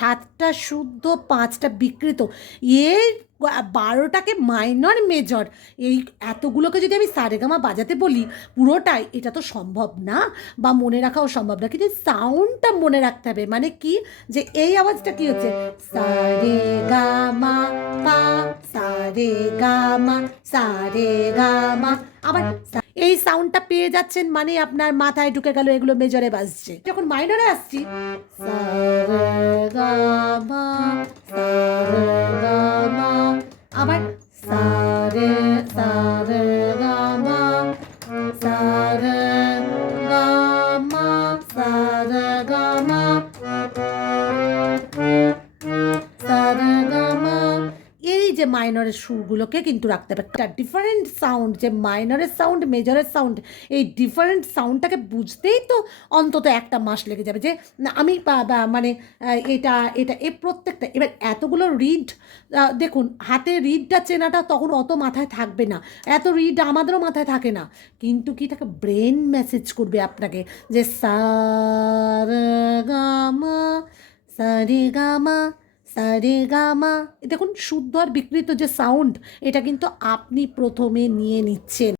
7টা শুদ্ধ 5টা বিকৃত, এর 12টাকে মাইনর মেজর, এই এতগুলোকে যদি আমি সারেগামা বাজাতে বলি পুরোটাই, এটা তো সম্ভব না, বা মনে রাখাও সম্ভব না। কিন্তু সাউন্ডটা মনে রাখতে হবে, মানে কি, যে এই আওয়াজটা কি হচ্ছে, সারেগামা পা, সারেগামা, সারেগামা। আবার এই সাউন্ডটা পেয়ে যাচ্ছেন মানে আপনার মাথায় ঢুকে গেল এগুলো মেজরে বাজছে। যখন মাইনরে আসছি, সারেগামা, সারেগামা, আবার সারে, সারেগামা, সারেগামা, সারেগামা, সারেগামা। এই যে মাইনরের সুরগুলোকে কিন্তু রাখতে হবে। একটা ডিফারেন্ট সাউন্ড, যে মাইনরের সাউন্ড, মেজরের সাউন্ড, এই ডিফারেন্ট সাউন্ডটাকে বুঝতেই তো অন্তত 1টা মাস লেগে যাবে। যে আমি মানে এটা এটা এই প্রত্যেকটা, এবার এতগুলো রিড, দেখুন হাতে রিডটা চেনাটা তখন অত মাথায় থাকবে না, এত রিড আমাদেরও মাথায় থাকে না, কিন্তু কি থাকে, ব্রেন মেসেজ করবে আপনাকে যে সা রে গা মা, সা রে গা মা, সারেগামা। দেখুন শুদ্ধ আর বিকৃত যে সাউন্ড, এটা কিন্তু আপনি প্রথমে নিয়ে নিচ্ছেন।